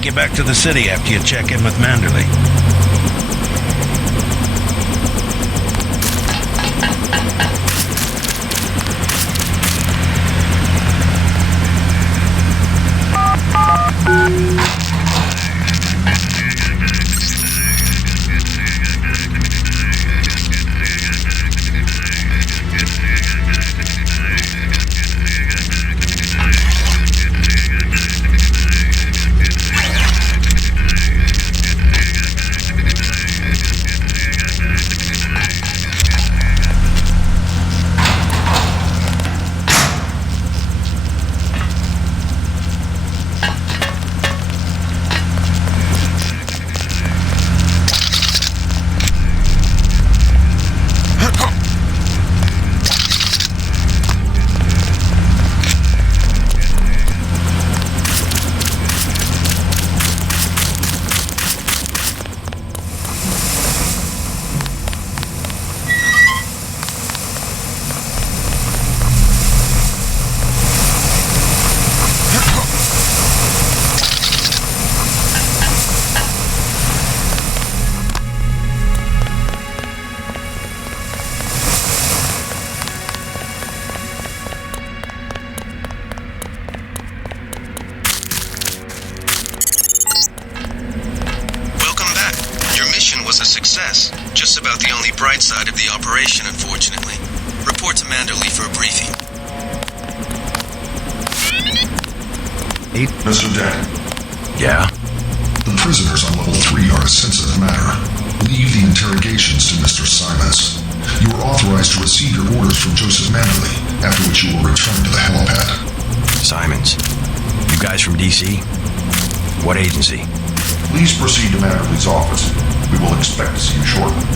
take you back to the city after you check in with Manderley. Just about the only bright side of the operation, unfortunately. Report to Manderley for a briefing. Mr. Deck. Yeah? The prisoners on level 3 are a sensitive matter. Leave the interrogations to Mr. Simons. You are authorized to receive your orders from Joseph Manderley, after which you will return to the helipad. Simons. You guys from D.C.? What agency? Please proceed to Manderley's office. We will expect to see you shortly.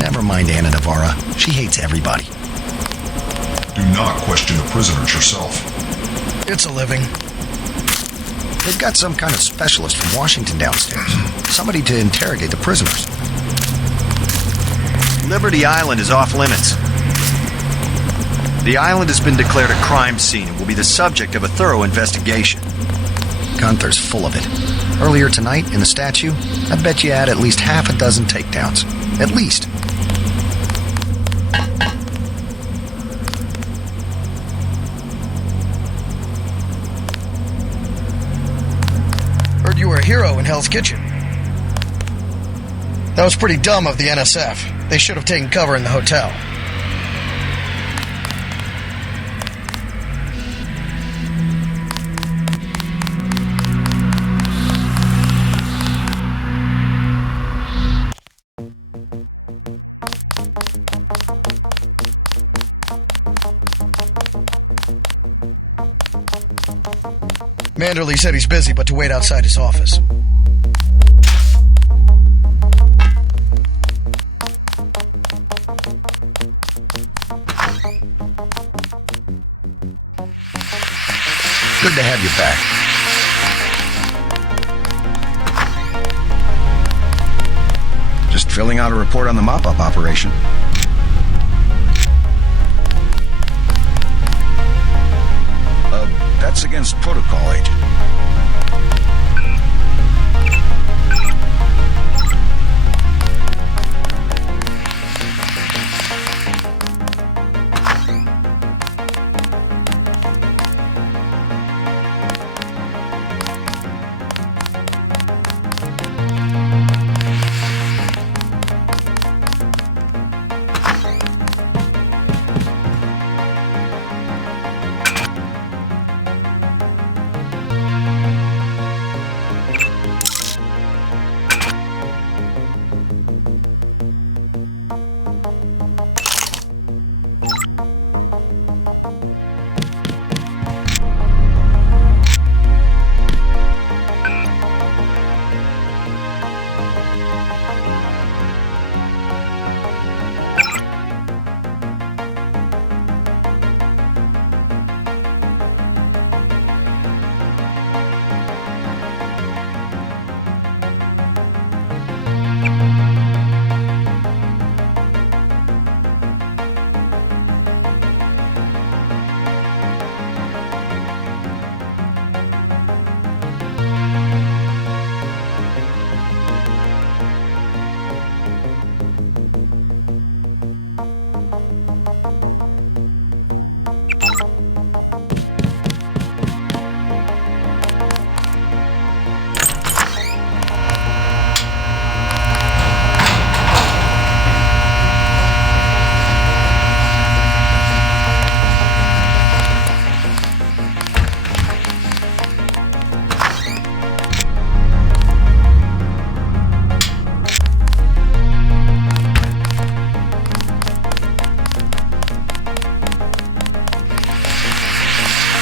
Never mind Anna Navarra. She hates everybody. Do not question the prisoners yourself. It's a living. They've got some kind of specialist from Washington downstairs. Somebody to interrogate the prisoners. Liberty Island is off limits. The island has been declared a crime scene and will be the subject of a thorough investigation. Gunther's full of it. Earlier tonight, in the statue, I bet you had at least half a dozen takedowns. At least. Heard you were a hero in Hell's Kitchen. That was pretty dumb of the NSF. They should have taken cover in the hotel. Manderley said he's busy, but to wait outside his office. Good to have you back. Just filling out a report on the mop-up operation. That's against protocol, Agent.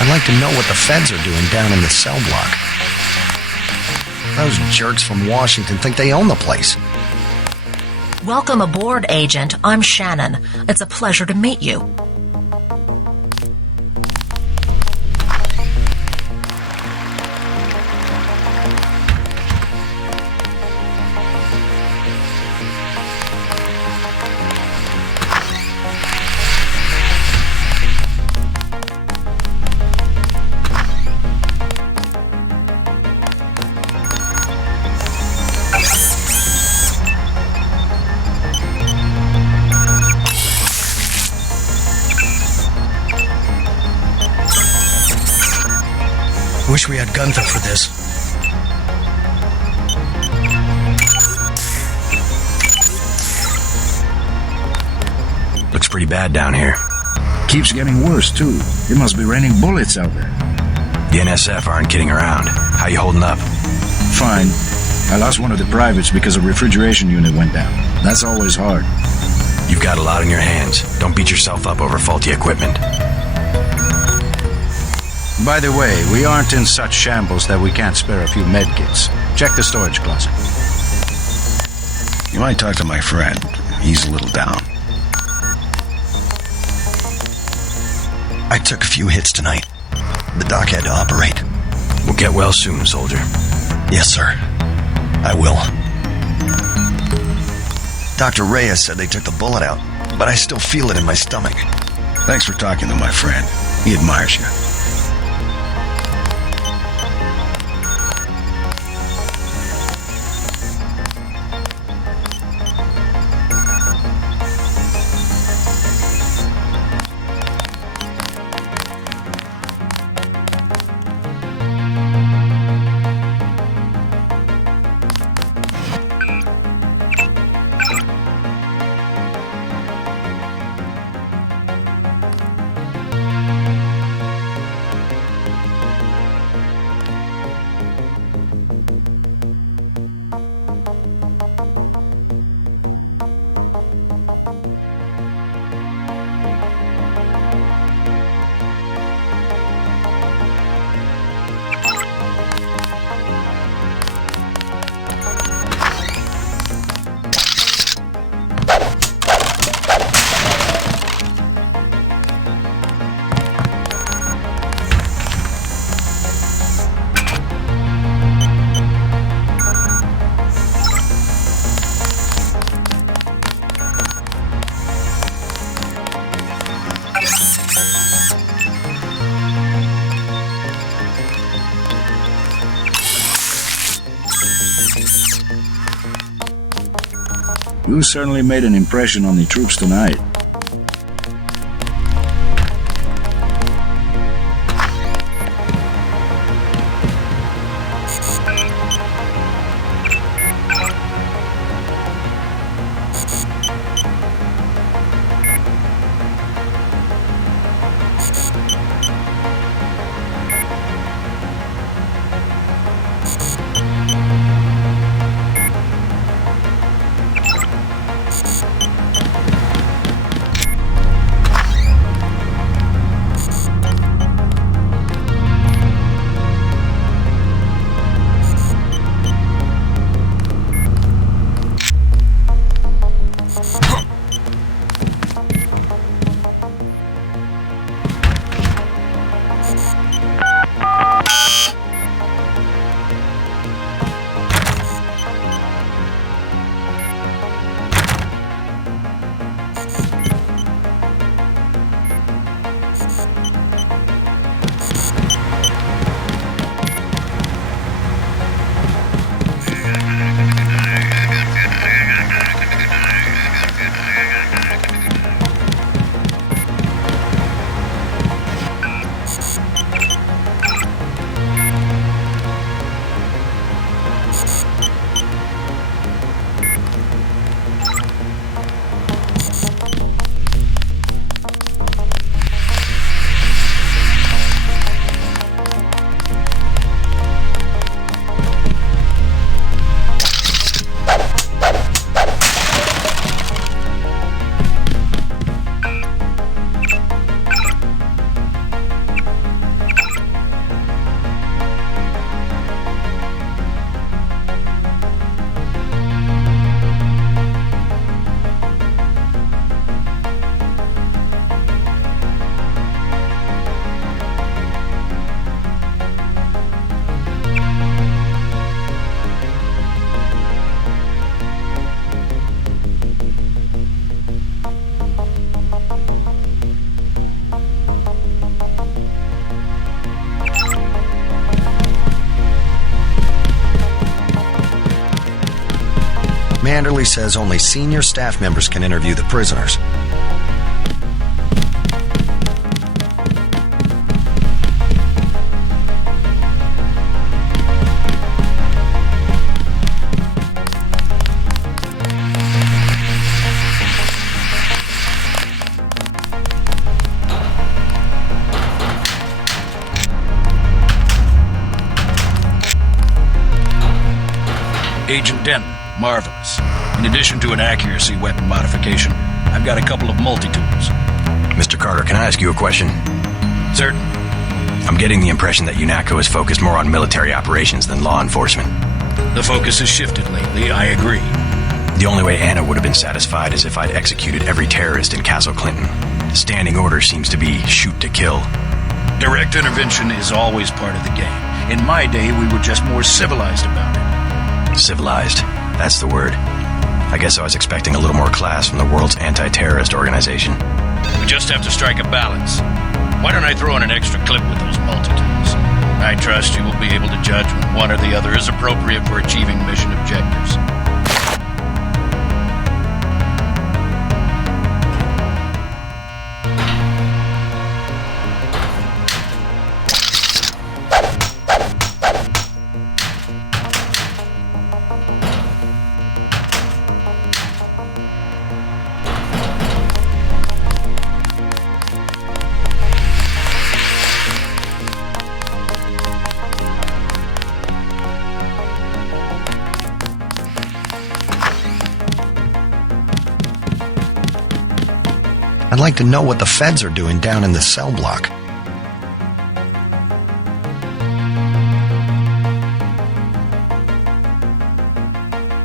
I'd like to know what the feds are doing down in the cell block. Those jerks from Washington think they own the place. Welcome aboard, Agent. I'm Shannon. It's a pleasure to meet you. Wish we had Gunther for this. Looks pretty bad down here. Keeps getting worse, too. It must be raining bullets out there. The NSF aren't kidding around. How you holding up? Fine. I lost one of the privates because a refrigeration unit went down. That's always hard. You've got a lot on your hands. Don't beat yourself up over faulty equipment. By the way, we aren't in such shambles that we can't spare a few medkits. Check the storage closet. You might talk to my friend. He's a little down. I took a few hits tonight. The doc had to operate. We'll get well soon, soldier. Yes, sir. I will. Dr. Reyes said they took the bullet out, but I still feel it in my stomach. Thanks for talking to my friend. He admires you. You certainly made an impression on the troops tonight. Manderley says only senior staff members can interview the prisoners. Agent Denton, marvelous. In addition to an accuracy weapon modification, I've got a couple of multi-tools. Mr. Carter, can I ask you a question? Certainly. I'm getting the impression that UNATCO is focused more on military operations than law enforcement. The focus has shifted lately, I agree. The only way Anna would have been satisfied is if I'd executed every terrorist in Castle Clinton. The standing order seems to be shoot to kill. Direct intervention is always part of the game. In my day, we were just more civilized about it. Civilized. That's the word. I guess I was expecting a little more class from the world's anti-terrorist organization. We just have to strike a balance. Why don't I throw in an extra clip with those multi-tools? I trust you will be able to judge when one or the other is appropriate for achieving mission objectives. I'd like to know what the feds are doing down in the cell block.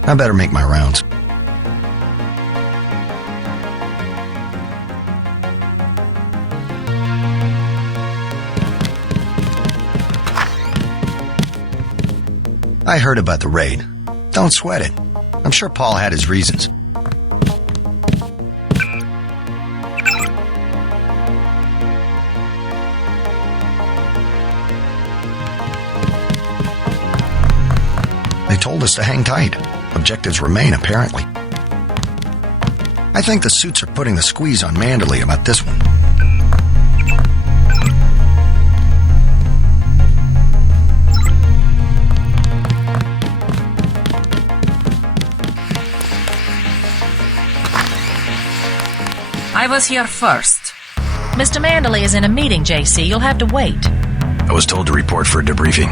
I better make my rounds. I heard about the raid. Don't sweat it. I'm sure Paul had his reasons. They told us to hang tight. Objectives remain, apparently. I think the suits are putting the squeeze on Manderley about this one. I was here first. Mr. Manderley is in a meeting, JC. You'll have to wait. I was told to report for a debriefing.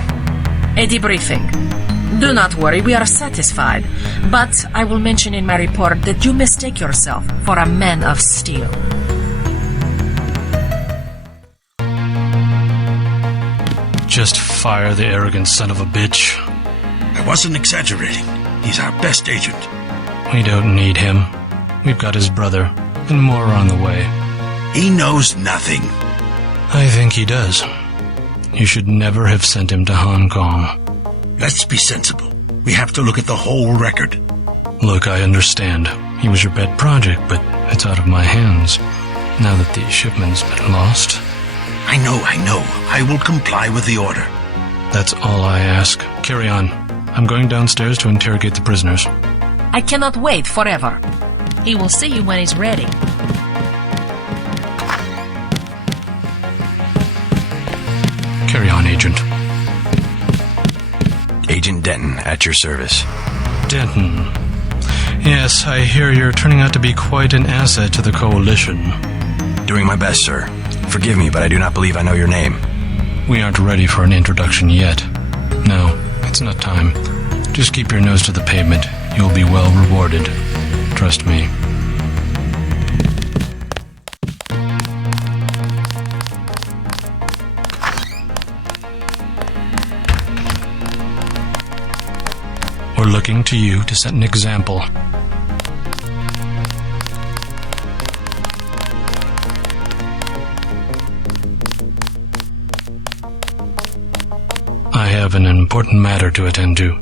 A debriefing. Do not worry, we are satisfied. But I will mention in my report that you mistake yourself for a man of steel. Just fire the arrogant son of a bitch. I wasn't exaggerating. He's our best agent. We don't need him. We've got his brother, and more on the way. He knows nothing. I think he does. You should never have sent him to Hong Kong. Let's be sensible. We have to look at the whole record. Look, I understand. He was your pet project, but it's out of my hands. Now that the shipment's been lost. I know. I will comply with the order. That's all I ask. Carry on. I'm going downstairs to interrogate the prisoners. I cannot wait forever. He will see you when he's ready. Carry on, Agent. Agent Denton, at your service. Denton. Yes, I hear you're turning out to be quite an asset to the Coalition. Doing my best, sir. Forgive me, but I do not believe I know your name. We aren't ready for an introduction yet. No, it's not time. Just keep your nose to the pavement. You'll be well rewarded. Trust me. We're looking to you to set an example. I have an important matter to attend to.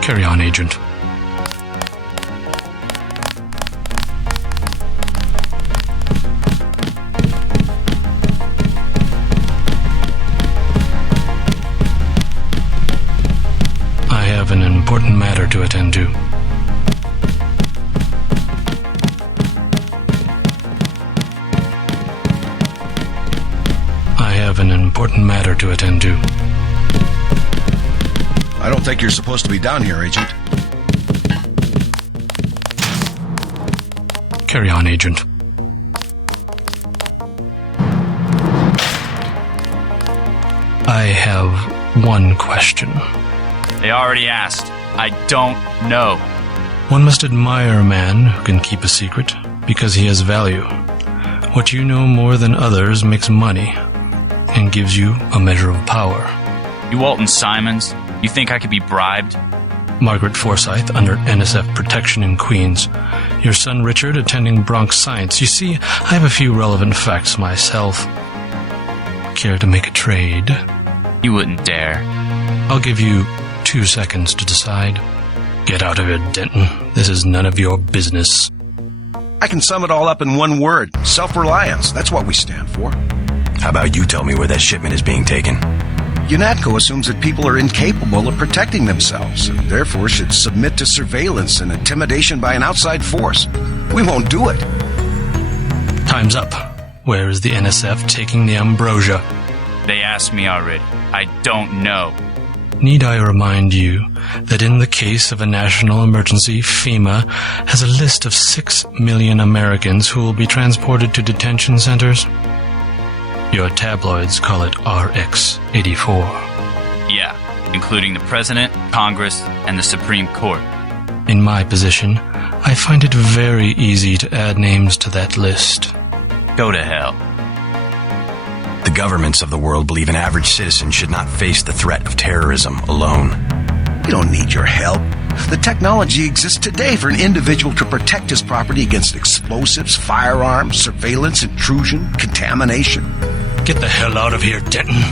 Carry on, Agent. have an important matter to attend to. I have an important matter to attend to. I don't think you're supposed to be down here, Agent. Carry on, Agent. I have one question. They already asked. I don't know. One must admire a man who can keep a secret because he has value. What you know more than others makes money and gives you a measure of power. You Walton Simons, you think I could be bribed? Margaret Forsyth under NSF protection in Queens. Your son Richard attending Bronx Science. You see, I have a few relevant facts myself. Care to make a trade? You wouldn't dare. I'll give you 2 seconds to decide. Get out of here, Denton. This is none of your business. I can sum it all up in one word. Self-reliance. That's what we stand for. How about you tell me where that shipment is being taken? UNATCO assumes that people are incapable of protecting themselves, and therefore should submit to surveillance and intimidation by an outside force. We won't do it. Time's up. Where is the NSF taking the Ambrosia? They asked me already. I don't know. Need I remind you that in the case of a national emergency, FEMA has a list of 6 million Americans who will be transported to detention centers? Your tabloids call it RX-84. Yeah, including the President, Congress, and the Supreme Court. In my position, I find it very easy to add names to that list. Go to hell. The governments of the world believe an average citizen should not face the threat of terrorism alone. We don't need your help. The technology exists today for an individual to protect his property against explosives, firearms, surveillance, intrusion, contamination. Get the hell out of here, Denton.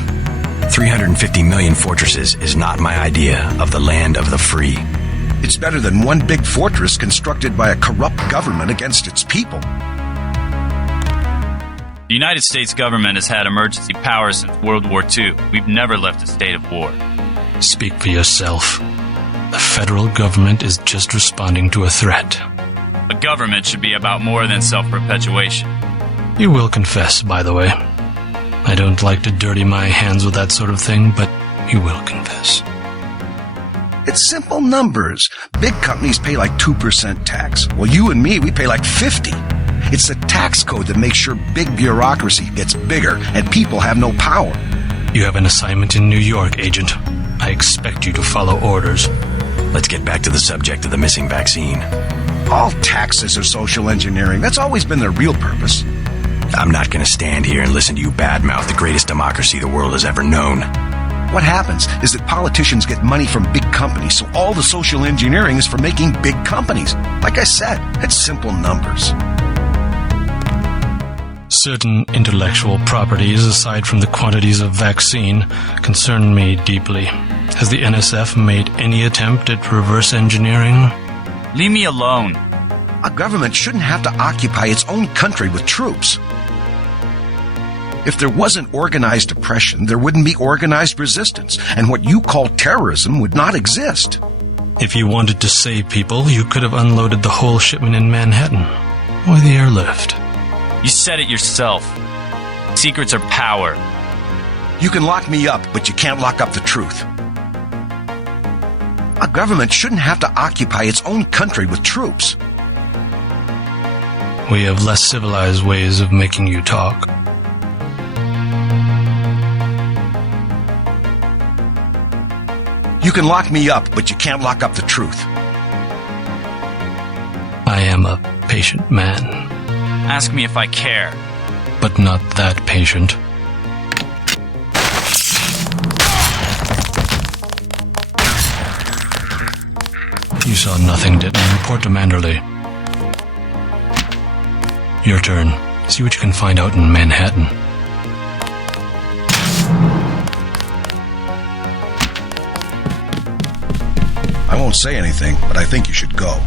350 million fortresses is not my idea of the land of the free. It's better than one big fortress constructed by a corrupt government against its people. The United States government has had emergency powers since World War II. We've never left a state of war. Speak for yourself. The federal government is just responding to a threat. A government should be about more than self-perpetuation. You will confess, by the way. I don't like to dirty my hands with that sort of thing, but you will confess. It's simple numbers. Big companies pay like 2% tax. Well, you and me, we pay like 50. It's the tax code that makes sure big bureaucracy gets bigger and people have no power. You have an assignment in New York, Agent. I expect you to follow orders. Let's get back to the subject of the missing vaccine. All taxes are social engineering. That's always been their real purpose. I'm not going to stand here and listen to you badmouth the greatest democracy the world has ever known. What happens is that politicians get money from big companies, so all the social engineering is for making big companies. Like I said, it's simple numbers. Certain intellectual properties, aside from the quantities of vaccine, concern me deeply. Has the NSF made any attempt at reverse engineering? Leave me alone. A government shouldn't have to occupy its own country with troops. If there wasn't organized oppression, there wouldn't be organized resistance, and what you call terrorism would not exist. If you wanted to save people, you could have unloaded the whole shipment in Manhattan. Why the airlift? You said it yourself. Secrets are power. You can lock me up, but you can't lock up the truth. A government shouldn't have to occupy its own country with troops. We have less civilized ways of making you talk. You can lock me up, but you can't lock up the truth. I am a patient man. Ask me if I care. But not that patient. You saw nothing, didn't you? Report to Manderley. Your turn. See what you can find out in Manhattan. I won't say anything, but I think you should go.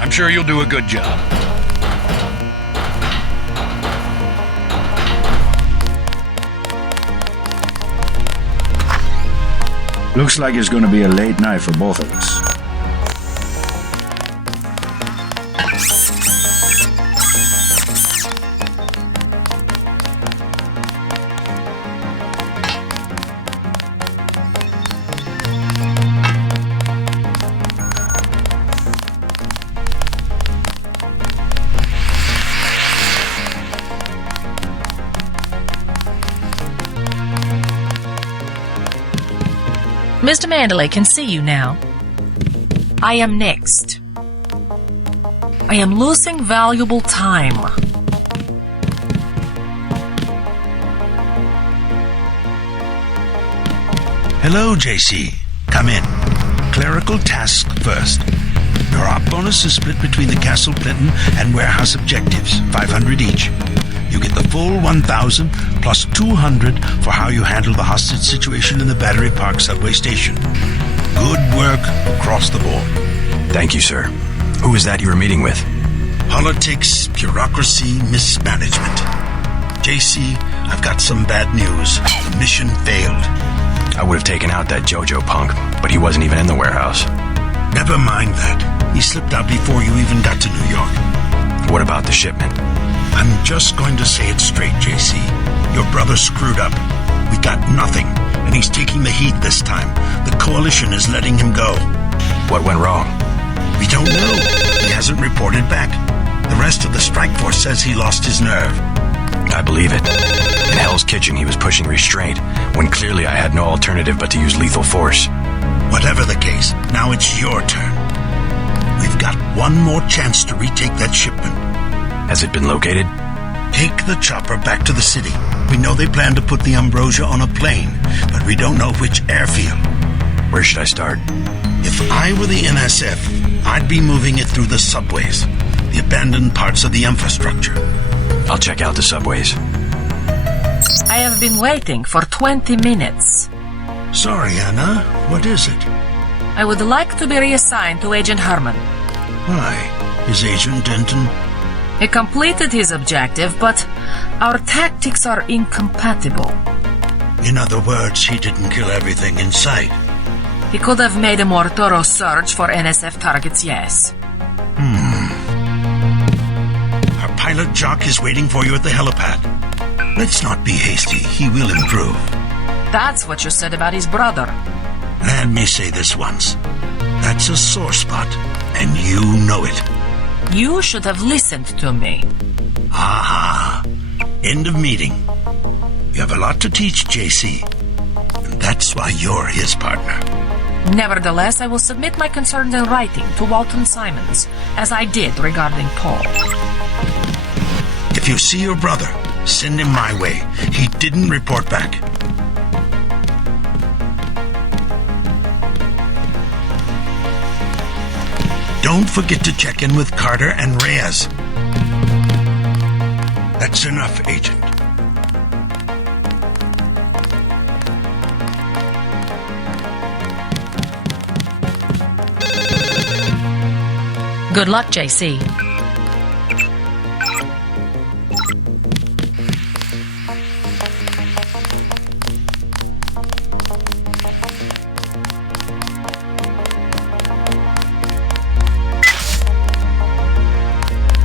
I'm sure you'll do a good job. Looks like it's going to be a late night for both of us. Mr. Mandalay can see you now. I am next. I am losing valuable time. Hello, JC. Come in. Clerical task first. Your op bonus is split between the Castle Clinton and warehouse objectives, 500 each. You get the full 1,000 plus 200 for how you handle the hostage situation in the Battery Park subway station. Good work across the board. Thank you, sir. Who is that you were meeting with? Politics, bureaucracy, mismanagement. JC, I've got some bad news. The mission failed. I would have taken out that JoJo punk, but he wasn't even in the warehouse. Never mind that. He slipped out before you even got to New York. What about the shipment? I'm just going to say it straight, JC. Your brother screwed up. We got nothing, and he's taking the heat this time. The coalition is letting him go. What went wrong? We don't know. He hasn't reported back. The rest of the strike force says he lost his nerve. I believe it. In Hell's Kitchen, he was pushing restraint, when clearly I had no alternative but to use lethal force. Whatever the case, now it's your turn. We've got one more chance to retake that shipment. Has it been located? Take the chopper back to the city. We know they plan to put the Ambrosia on a plane, but we don't know which airfield. Where should I start? If I were the NSF, I'd be moving it through the subways, the abandoned parts of the infrastructure. I'll check out the subways. I have been waiting for 20 minutes. Sorry, Anna. What is it? I would like to be reassigned to Agent Herman. Why? Is Agent Denton... He completed his objective, but our tactics are incompatible. In other words, he didn't kill everything in sight. He could have made a more thorough search for NSF targets, yes. Our pilot Jock is waiting for you at the helipad. Let's not be hasty. He will improve. That's what you said about his brother. Let me say this once. That's a sore spot, and you know it. You should have listened to me. Aha. End of meeting. You have a lot to teach, JC. And that's why you're his partner. Nevertheless, I will submit my concerns in writing to Walton Simons, as I did regarding Paul. If you see your brother, send him my way. He didn't report back. Don't forget to check in with Carter and Reyes. That's enough, Agent. Good luck, JC.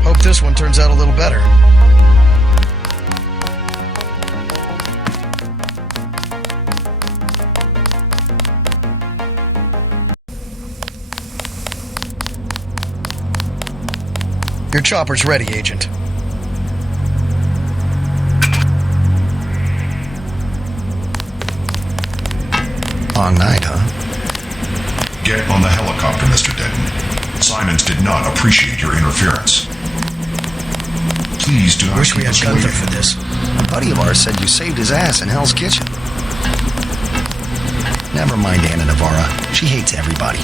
Hope this one turns out a little better. Your chopper's ready, Agent. Long night, huh? Get on the helicopter, Mr. Denton. Simons did not appreciate your interference. Please do not Wish we keep had us Gunther waiting. for this. A buddy of ours said you saved his ass in Hell's Kitchen. Never mind Anna Navarra. She hates everybody.